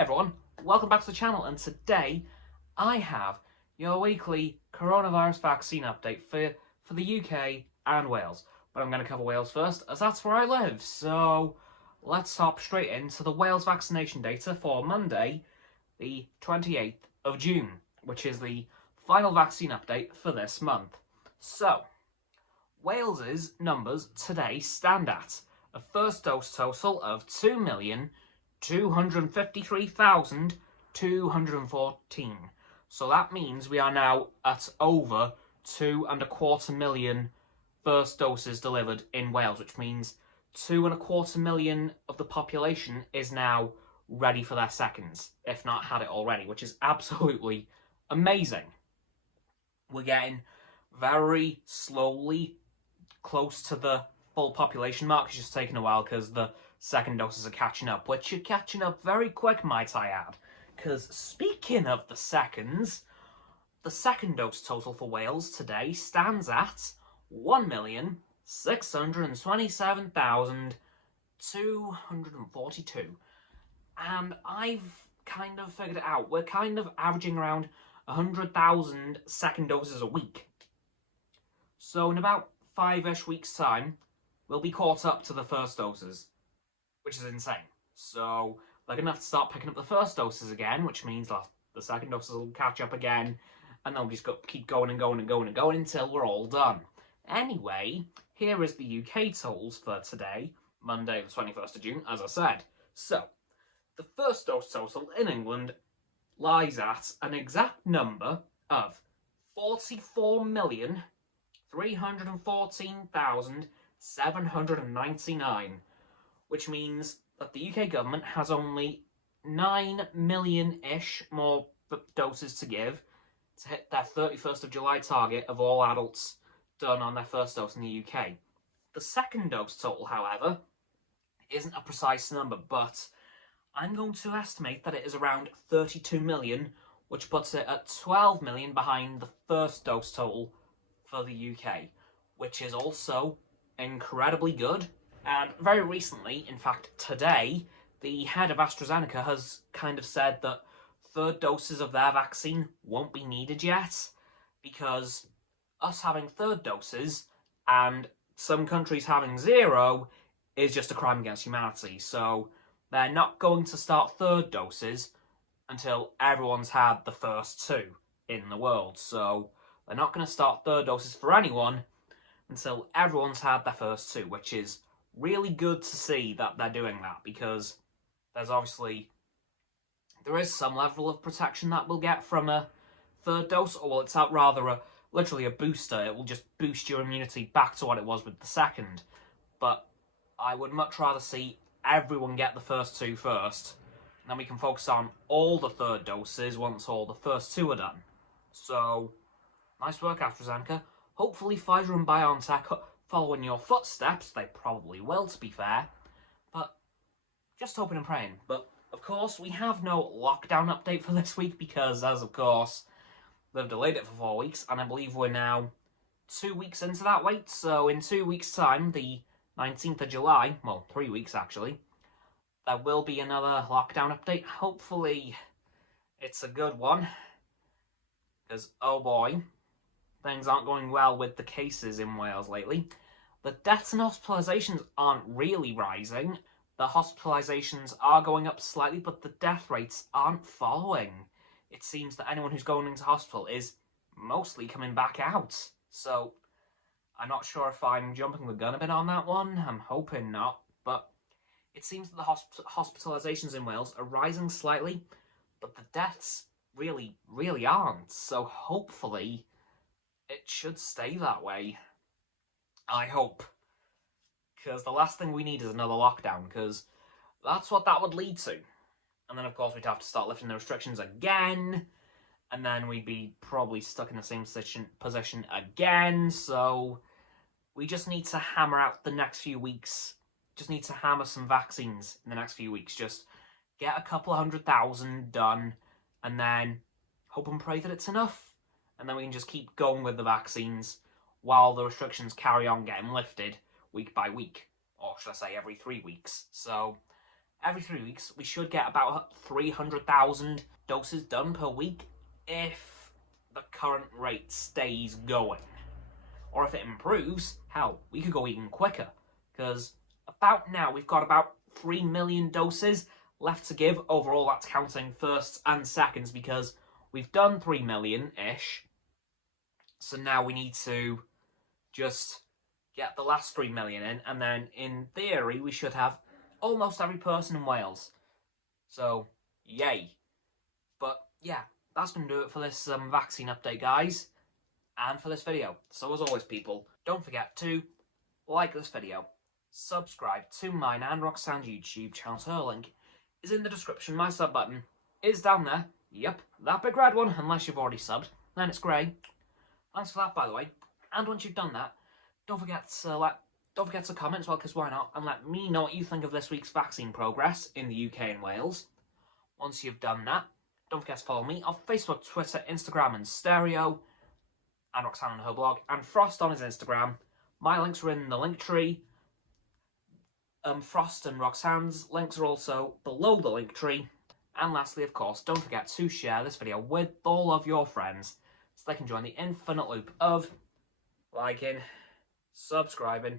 everyone, welcome back to the channel, and today I have your weekly coronavirus vaccine update for the UK and Wales. But I'm going to cover Wales first, as that's where I live. So let's hop straight into the Wales vaccination data for Monday, the 28th of June, which is the final vaccine update for this month. So, Wales's numbers today stand at a first dose total of 2,253,214. So that means we are now at over 2.25 million first doses delivered in Wales, which means 2.25 million of the population is now ready for their seconds, if not had it already, which is absolutely amazing. We're getting very slowly close to the full population mark. It's just taking a while because the second doses are catching up, which are catching up very quick, might I add. Because speaking of the seconds, the second dose total for Wales today stands at 1,627,242. And I've kind of figured it out. We're kind of averaging around 100,000 second doses a week. So in about 5-ish weeks' time, we'll be caught up to the first doses, which is insane. So they're going to have to start picking up the first doses again, which means the second doses will catch up again, and they'll just keep going and going and going and going until we're all done. Anyway, here is the UK totals for today, Monday the 21st of June, as I said. So, the first dose total in England lies at an exact number of 44,314,799, which means that the UK government has only 9 million-ish more doses to give to hit their 31st of July target of all adults done on their first dose in the UK. The second dose total, however, isn't a precise number, but I'm going to estimate that it is around 32 million, which puts it at 12 million behind the first dose total for the UK, which is also incredibly good. And very recently, in fact today, the head of AstCa has kind of said that third doses of their vaccine won't be needed yet, because us having third doses and some countries having 0 is just a crime against humanity. So they're not going to start third doses until everyone's had the first 2 in the world. So they're not going to start third doses for anyone until everyone's had their first 2, which is really good to see that they're doing that, because there is some level of protection that we'll get from a third dose, or well, it's literally a booster. It will just boost your immunity back to what it was with the second. But I would much rather see everyone get the first 2 first, and then we can focus on all the third doses once all the first 2 are done. So, nice work, AstCa. Hopefully Pfizer and BioNTech follow in your footsteps. They probably will, to be fair. But just hoping and praying. But, of course, we have no lockdown update for this week because, as of course, they've delayed it for 4 weeks, and I believe we're now 2 weeks into that wait. So in 2 weeks' time, the 19th of July, well, 3 weeks actually, there will be another lockdown update. Hopefully it's a good one, because, oh boy, things aren't going well with the cases in Wales lately. The deaths and hospitalisations aren't really rising. The hospitalisations are going up slightly, but the death rates aren't following. It seems that anyone who's going into hospital is mostly coming back out. So I'm not sure if I'm jumping the gun a bit on that one. I'm hoping not. But it seems that the hospitalisations in Wales are rising slightly, but the deaths really, really aren't. So hopefully it should stay that way. I hope. Because the last thing we need is another lockdown, because that's what that would lead to. And then, of course, we'd have to start lifting the restrictions again, and then we'd be probably stuck in the same position again. So we just need to hammer out the next few weeks. Just need to hammer some vaccines in the next few weeks. Just get a couple of 100,000 done, and then hope and pray that it's enough. And then we can just keep going with the vaccines while the restrictions carry on getting lifted week by week. Or should I say every 3 weeks. So every 3 weeks, we should get about 300,000 doses done per week if the current rate stays going. Or if it improves, hell, we could go even quicker. Because about now, we've got about 3 million doses left to give. Overall, that's counting firsts and seconds, because we've done 3 million-ish. So now we need to just get the last 3 million in, and then in theory, we should have almost every person in Wales. So, yay. But yeah, that's going to do it for this vaccine update, guys, and for this video. So as always, people, don't forget to like this video, subscribe to mine and Roxanne's YouTube channel. Her link is in the description. My sub button is down there. Yep, that big red one, unless you've already subbed. Then it's grey. Thanks for that, by the way. And once you've done that, don't forget to comment as well, because why not, and let me know what you think of this week's vaccine progress in the UK and Wales. Once you've done that, don't forget to follow me on Facebook, Twitter, Instagram and Stereo, and Roxanne on her blog, and Frost on his Instagram. My links are in the link tree. Frost and Roxanne's links are also below the link tree. And lastly, of course, don't forget to share this video with all of your friends so they can join the infinite loop of liking, subscribing,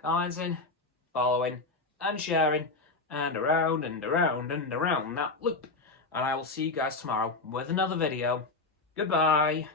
commenting, following, and sharing, and around and around and around that loop. And I will see you guys tomorrow with another video. Goodbye.